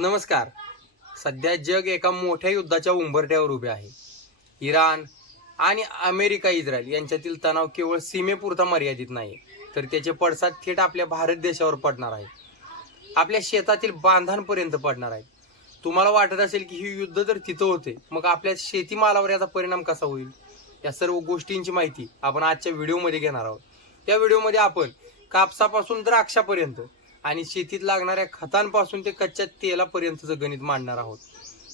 नमस्कार. सध्या जग एका मोठ्या युद्धाच्या उंबरठ्यावर उभे आहे. इराण आणि अमेरिका इस्रायल यांच्यातील तणाव केवळ सीमेपुरता मर्यादित नाही, तर त्याचे पडसाद थेट आपल्या भारत देशावर पडणार आहेत. आपल्या शेतातील बांधांपर्यंत पडणार आहेत. तुम्हाला वाटत असेल की ही युद्ध जर तिथं होते, मग आपल्या शेतीमालावर याचा परिणाम कसा होईल? या सर्व गोष्टींची माहिती आपण आजच्या व्हिडिओमध्ये घेणार आहोत. या व्हिडिओमध्ये आपण कापसापासून द्राक्षापर्यंत आणि शेतीत लागणाऱ्या खतांपासून ते कच्च्या तेलापर्यंतचं गणित मांडणार आहोत.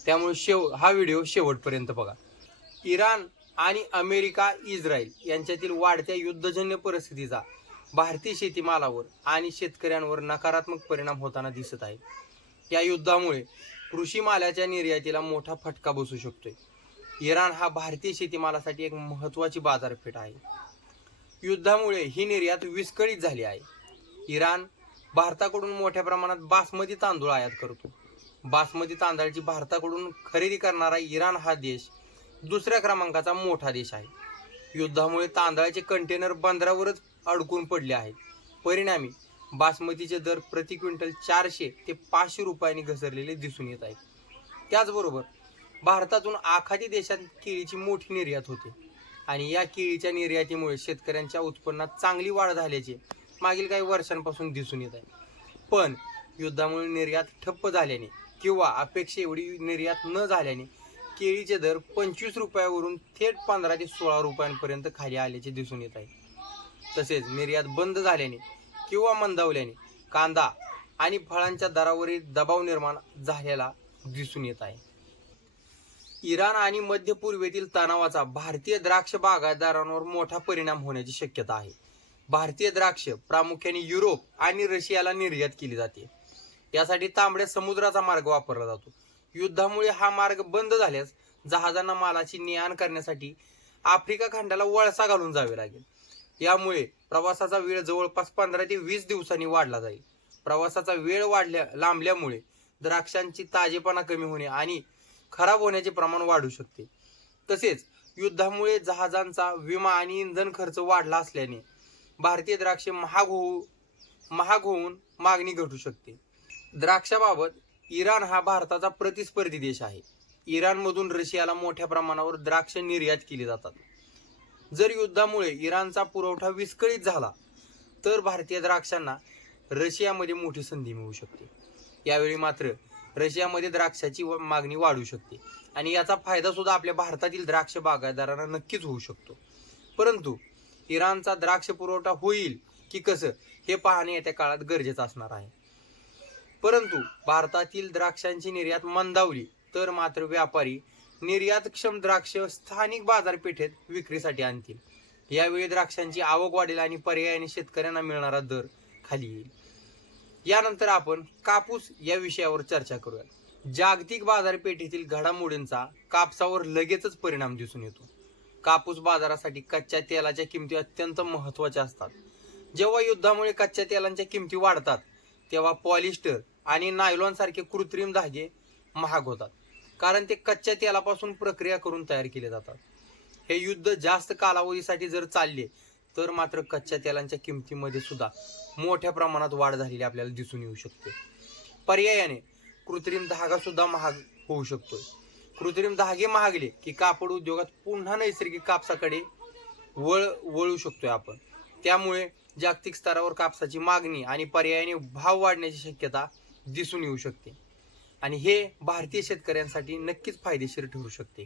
त्यामुळे हा व्हिडिओ शेवटपर्यंत बघा. इराण आणि अमेरिका इस्रायल यांच्यातील वाढत्या युद्धजन्य परिस्थितीचा भारतीय शेतीमालावर आणि शेतकऱ्यांवर नकारात्मक परिणाम होताना दिसत आहे. या युद्धामुळे कृषी मालाच्या निर्यातीला मोठा फटका बसू शकतोय. इराण हा भारतीय शेतीमालासाठी एक महत्त्वाची बाजारपेठ आहे. युद्धामुळे ही निर्यात विस्कळीत झाली आहे. इराण भारताकडून मोठ्या प्रमाणात बासमती तांदूळ आयात करतो. बासमती तांदळाची भारताकडून खरेदी करणारा इराण हा देश दुसऱ्या क्रमांकाचा मोठा देश आहे. युद्धामुळे तांदळाचे कंटेनर बंदरावरच अडकून पडले आहेत. परिणामी बासमतीचे दर प्रति क्विंटल 400 ते 500 रुपयांनी घसरलेले दिसून येत आहेत. त्याचबरोबर भारतातून आखाती देशात केळीची मोठी निर्यात होते आणि या केळीच्या निर्यातीमुळे शेतकऱ्यांच्या उत्पन्नात चांगली वाढ झाल्याचे मागील काही वर्षांपासून दिसून येत आहे. पण युद्धामुळे निर्यात ठप्प झाल्याने किंवा अपेक्षा एवढी निर्यात न झाल्याने केळीचे दर 25 रुपयावरून थेट 15 ते 16 रुपयांपर्यंत खाली आल्याचे दिसून येत आहे. तसेच निर्यात बंद झाल्याने किंवा मंदावल्याने कांदा आणि फळांच्या दरावरील दबाव निर्माण झालेला दिसून येत आहे. इराण आणि मध्य पूर्वेतील तणावाचा भारतीय द्राक्ष बागायतदारांवर मोठा परिणाम होण्याची शक्यता आहे. भारतीय द्राक्ष प्रामुख्याने युरोप आणि रशियाला निर्यात केली जाते. यासाठी तांबड्या समुद्राचा मार्ग वापरला जातो. युद्धामुळे हा मार्ग बंद झाल्यास जहाजांना मालाची ने-आण करण्यासाठी आफ्रिका खंडाला वळसा घालून जावे लागेल. यामुळे प्रवासाचा वेळ जवळपास 15 ते 20 दिवसांनी वाढला जाईल. प्रवासाचा वेळ लांबल्यामुळे द्राक्षांची ताजेपणा कमी होणे आणि खराब होण्याचे प्रमाण वाढू शकते. तसेच युद्धामुळे जहाजांचा विमा आणि इंधन खर्च वाढला असल्याने भारतीय द्राक्ष महाग होऊन मागणी घटू शकते. द्राक्षाबाबत इराण हा भारताचा प्रतिस्पर्धी देश आहे. इराणमधून रशियाला मोठ्या प्रमाणावर द्राक्ष निर्यात केली जातात. जर युद्धामुळे इराणचा पुरवठा विस्कळीत झाला तर भारतीय द्राक्षांना रशियामध्ये मोठी संधी मिळू शकते. यावेळी मात्र रशियामध्ये द्राक्षाची मागणी वाढू शकते आणि याचा फायदा सुद्धा आपल्या भारतातील द्राक्ष बागायतदारांना नक्कीच होऊ शकतो. परंतु इराणचा द्राक्ष पुरवठा होईल की कसं हे पाहणे येत्या काळात गरजेचं असणार आहे. परंतु भारतातील द्राक्षांची निर्यात मंदावली तर मात्र व्यापारी निर्यातक्षम द्राक्ष स्थानिक बाजारपेठेत विक्रीसाठी आणतील. यावेळी द्राक्षांची आवक वाढेल आणि पर्यायाने शेतकऱ्यांना मिळणारा दर खाली येईल. यानंतर आपण कापूस या विषयावर चर्चा करूया. जागतिक बाजारपेठेतील घडामोडींचा कापसावर लगेचच परिणाम दिसून येतो. कापूस बाजारासाठी कच्च्या तेलाच्या किमती अत्यंत महत्त्वाच्या असतात. जेव्हा युद्धामुळे कच्च्या तेलांच्या किमती वाढतात तेव्हा पॉलिस्टर आणि नायलॉन सारखे कृत्रिम धागे महाग होतात, कारण ते कच्च्या तेलापासून प्रक्रिया करून तयार केले जातात. हे युद्ध जास्त कालावधीसाठी जर चालले तर मात्र कच्च्या तेलांच्या किमतीमध्ये सुद्धा मोठ्या प्रमाणात वाढ झालेली आपल्याला दिसून येऊ शकते. पर्यायाने कृत्रिम धागा सुद्धा महाग होऊ शकतोय. कृत्रिम धागे महागले की कापड उद्योगात पुन्हा नैसर्गिक कापसाकडे वळू शकतोय आपण. त्यामुळे जागतिक स्तरावर कापसाची मागणी आणि पर्यायाने भाव वाढण्याची शक्यता दिसून येऊ शकते आणि हे भारतीय शेतकऱ्यांसाठी नक्कीच फायदेशीर ठरू शकते.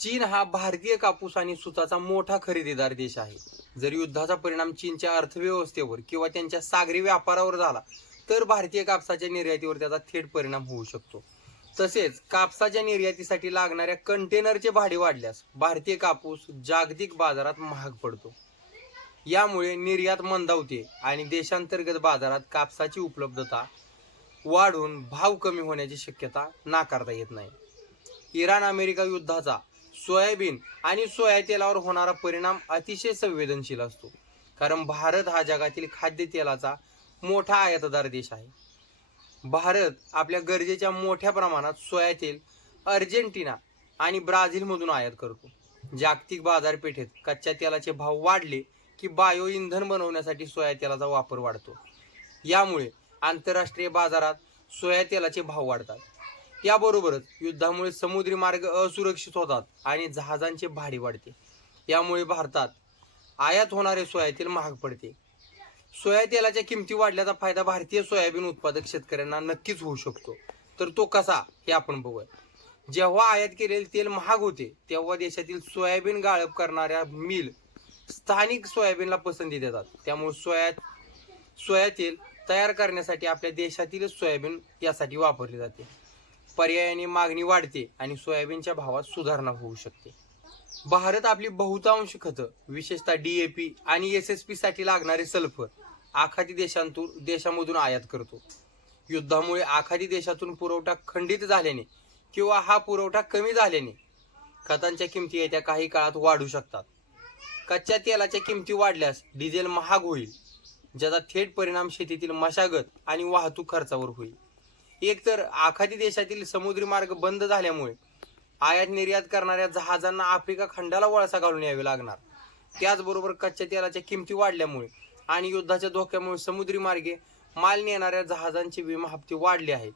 चीन हा भारतीय कापूस आणि सुताचा मोठा खरेदीदार देश आहे. जर युद्धाचा परिणाम चीनच्या अर्थव्यवस्थेवर किंवा त्यांच्या सागरी व्यापारावर झाला तर भारतीय कापसाच्या निर्यातीवर त्याचा थेट परिणाम होऊ शकतो. तसेच कापसाच्या निर्यातीसाठी लागणाऱ्या कंटेनरचे भाडे वाढल्यास भारतीय कापूस जागतिक बाजारात महाग पडतो. यामुळे निर्यात मंदावते आणि देशांतर्गत बाजारात कापसाची उपलब्धता वाढून भाव कमी होण्याची शक्यता नाकारता येत नाही. इराण अमेरिका युद्धाचा सोयाबीन आणि सोया तेलावर होणारा परिणाम अतिशय संवेदनशील असतो, कारण भारत हा जगातील खाद्यतेलाचा मोठा आयातदार देश आहे. भारत आपल्या गरजेच्या मोठ्या प्रमाणात सोया तेल अर्जेंटिना आणि ब्राझीलमधून आयात करतो. जागतिक बाजारपेठेत कच्च्या तेलाचे भाव वाढले की बायो इंधन बनवण्यासाठी सोया तेलाचा वापर वाढतो. यामुळे आंतरराष्ट्रीय बाजारात सोया तेलाचे भाव वाढतात. याबरोबरच युद्धामुळे समुद्री मार्ग असुरक्षित होतात आणि जहाजांचे भाडे वाढते. यामुळे भारतात आयात होणारे सोया तेल महाग पडते. सोया तेलाच्या किमती वाढल्याचा फायदा भारतीय सोयाबीन उत्पादक शेतकऱ्यांना नक्कीच होऊ शकतो. तर तो कसा हे आपण बघूया. जेव्हा आयात केलेले तेल महाग होते तेव्हा देशातील सोयाबीन गाळप करणाऱ्या मिल स्थानिक सोयाबीनला पसंती देतात. त्यामुळे सोया तेल तयार करण्यासाठी आपल्या देशातीलच सोयाबीन यासाठी वापरले जाते. पर्यायाने मागणी वाढते आणि सोयाबीनच्या भावात सुधारणा होऊ शकते. भारत आपली बहुतांश खतं विशेषतः DAP आणि SSP साठी लागणारे सल्फर आखाती देशामधून आयात करतो. युद्धामुळे आखाती देशातून पुरवठा खंडित झाल्याने किंवा हा पुरवठा कमी झाल्याने खतांच्या किमती येत्या काही काळात वाढू शकतात. कच्च्या तेलाच्या किमती वाढल्यास डिझेल महाग होईल, ज्याचा थेट परिणाम शेतीतील मशागत आणि वाहतूक खर्चावर होईल. एकतर आखाती देशातील समुद्री मार्ग बंद झाल्यामुळे आयात निर्यात करणाऱ्या जहाजांना आफ्रिका खंडाला वळसा घालून यावे लागणार. त्याचबरोबर कच्च्या तेलाच्या किमती वाढल्यामुळे आणि युद्धाच्या धोक्यामुळे समुद्री मार्गे माल नेणाऱ्या जहाजांचे विमा हप्ते वाढले आहेत.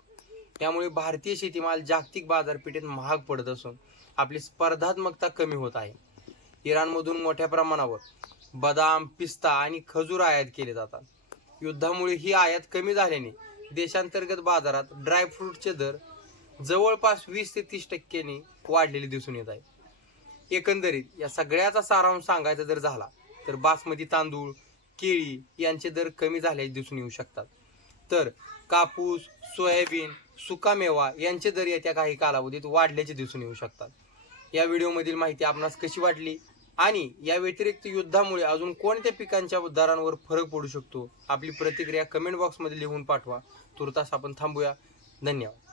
त्यामुळे भारतीय शेतीमाल जागतिक बाजारपेठेत महाग पडत असून आपली स्पर्धात्मकता कमी होत आहे. इराणमधून मोठ्या प्रमाणावर बदाम, पिस्ता आणि खजूर आयात केले जातात. युद्धामुळे ही आयात कमी झाल्याने देशांतर्गत बाजारात ड्रायफ्रूटचे दर जवळपास 20 ते 30% वाढलेले दिसून येत आहे. एकंदरीत या सगळ्याचा सारांश सांगायचा जर झाला तर बासमती तांदूळ, केळी यांचे दर कमी झाल्याचे दिसून येऊ शकतात. तर कापूस, सोयाबीन, सुकामेवा यांचे दर येत्या काही कालावधीत वाढल्याचे दिसून येऊ शकतात. या व्हिडिओमधील माहिती आपणास कशी वाटली आणि या व्यतिरिक्त युद्धामुळे अजून कोणत्या पिकांच्या दरांवर फरक पडू शकतो, आपली प्रतिक्रिया कमेंट बॉक्समध्ये लिहून पाठवा. तुर्तास आपण थांबूया. धन्यवाद.